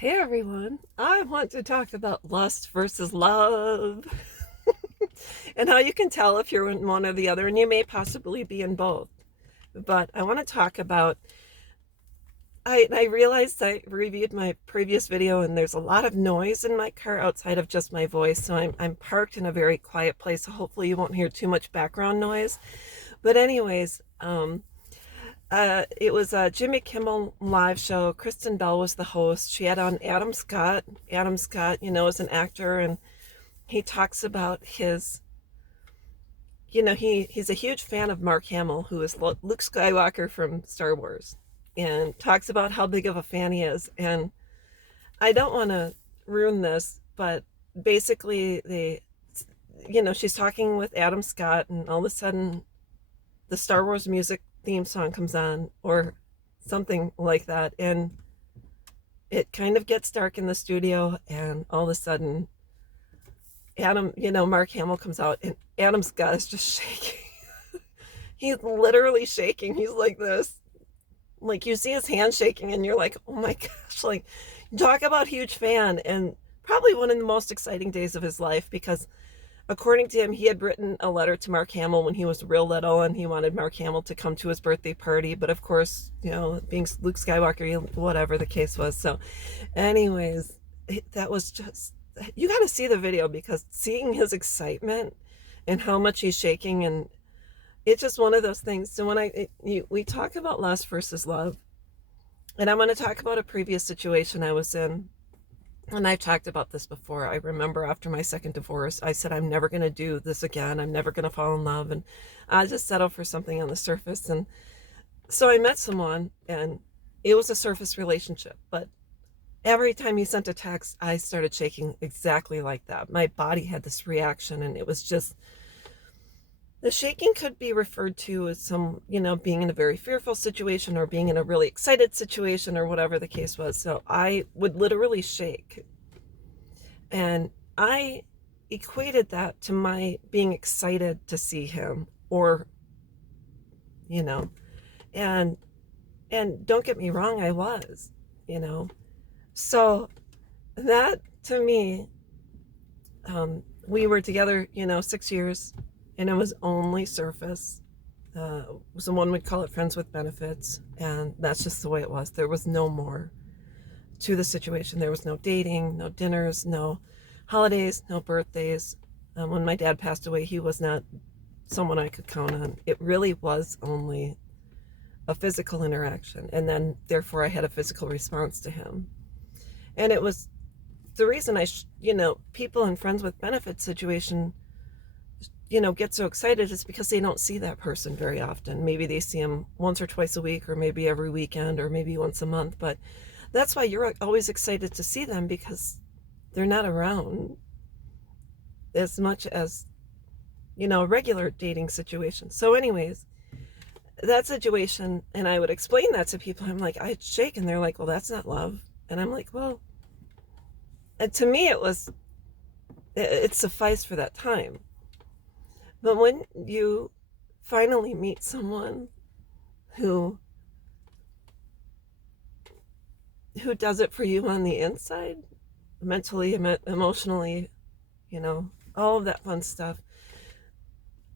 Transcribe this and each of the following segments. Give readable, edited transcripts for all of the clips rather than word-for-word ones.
Hey everyone, I want to talk about lust versus love and how you can tell if you're in one or the other, and you may possibly be in both. But I want to talk about, I realized I reviewed my previous video and there's a lot of noise in my car outside of just my voice. So I'm parked in a very quiet place. So hopefully you won't hear too much background noise. But anyways, it was a Jimmy Kimmel live show. Kristen Bell was the host. She had on Adam Scott. Adam Scott, is an actor, and he talks about he's a huge fan of Mark Hamill, who is Luke Skywalker from Star Wars, and talks about how big of a fan he is. And I don't want to ruin this, but basically she's talking with Adam Scott, and all of a sudden the Star Wars music theme song comes on, or something like that, and it kind of gets dark in the studio, and all of a sudden Mark Hamill comes out, and Adam Scott is just shaking. He's literally shaking. He's like this. Like, you see his hand shaking, and you're like, oh my gosh, like, talk about huge fan. And probably one of the most exciting days of his life, because according to him, he had written a letter to Mark Hamill when he was real little, and he wanted Mark Hamill to come to his birthday party. But of course, being Luke Skywalker, whatever the case was. So, anyways, that was just, you got to see the video, because seeing his excitement and how much he's shaking, and it's just one of those things. So we talk about lust versus love, and I'm going to talk about a previous situation I was in. And I've talked about this before. I remember after my second divorce, I said, I'm never going to do this again. I'm never going to fall in love. And I just settle for something on the surface. And so I met someone, and it was a surface relationship. But every time he sent a text, I started shaking exactly like that. My body had this reaction, and it was just, the shaking could be referred to as being in a very fearful situation, or being in a really excited situation, or whatever the case was. So I would literally shake. And I equated that to my being excited to see him, or, you know, and, don't get me wrong, I was, you know. So that, to me, we were together, 6 years, and it was only surface. Someone would call it friends with benefits, and that's just the way it was. There was no more to the situation. There was no dating, no dinners, no holidays, no birthdays. When my dad passed away, he was not someone I could count on. It really was only a physical interaction, and then therefore I had a physical response to him. And it was the reason people in friends with benefits situation, get so excited, is because they don't see that person very often. Maybe they see him once or twice a week, or maybe every weekend, or maybe once a month. But that's why you're always excited to see them, because they're not around as much as, a regular dating situation. So anyways, that situation, and I would explain that to people. I'm like, I shake, and they're like, well, that's not love. And I'm like, well, and to me, it sufficed for that time. But when you finally meet someone who does it for you on the inside, mentally, emotionally, all of that fun stuff,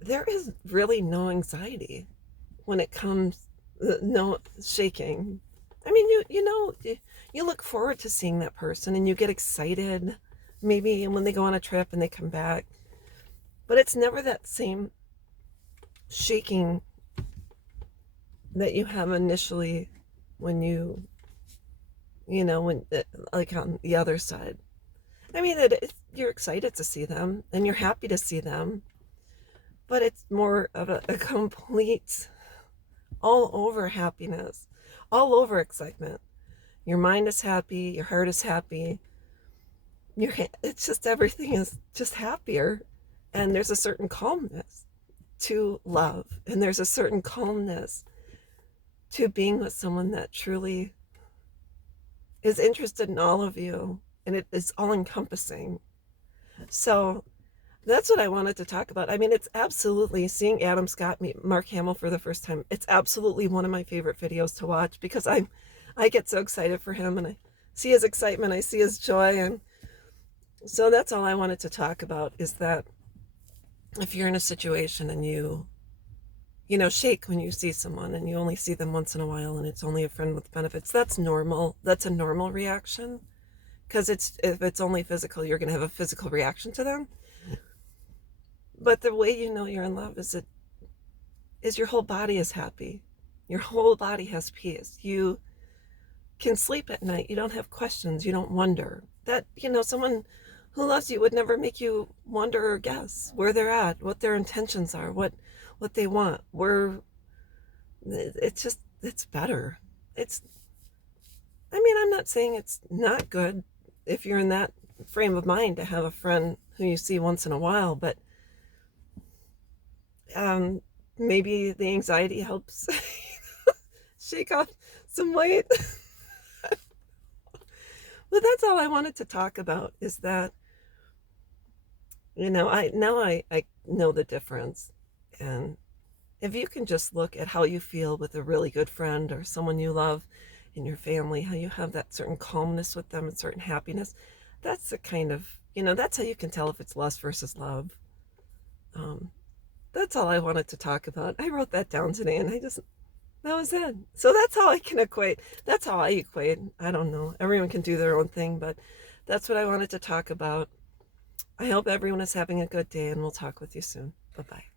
there is really no anxiety when it comes, no shaking. I mean, you look forward to seeing that person, and you get excited, maybe when they go on a trip and they come back. But it's never that same shaking that you have initially when like on the other side. I mean, you're excited to see them, and you're happy to see them, but it's more of a complete, all over happiness, all over excitement. Your mind is happy, your heart is happy. It's just, everything is just happier. And there's a certain calmness to love, and there's a certain calmness to being with someone that truly is interested in all of you, and it is all encompassing. So that's what I wanted to talk about. I mean, it's absolutely, seeing Adam Scott meet Mark Hamill for the first time, it's absolutely one of my favorite videos to watch, because I get so excited for him, and see his excitement, I see his joy. And so that's all I wanted to talk about, is that if you're in a situation and shake when you see someone and you only see them once in a while and it's only a friend with benefits, that's normal. That's a normal reaction. Because if it's only physical, you're going to have a physical reaction to them. But the way you know you're in love is your whole body is happy. Your whole body has peace. You can sleep at night. You don't have questions. You don't wonder. That, someone who loves you would never make you wonder or guess where they're at, what their intentions are, what they want. It's better. I'm not saying it's not good if you're in that frame of mind to have a friend who you see once in a while, but maybe the anxiety helps shake off some weight. But that's all I wanted to talk about, is that, I know the difference. And if you can just look at how you feel with a really good friend or someone you love in your family, how you have that certain calmness with them and certain happiness, that's the kind of, that's how you can tell if it's lust versus love. That's all I wanted to talk about. I wrote that down today and that was it. So that's how I can equate. That's how I equate. I don't know. Everyone can do their own thing, but that's what I wanted to talk about. I hope everyone is having a good day, and we'll talk with you soon. Bye-bye.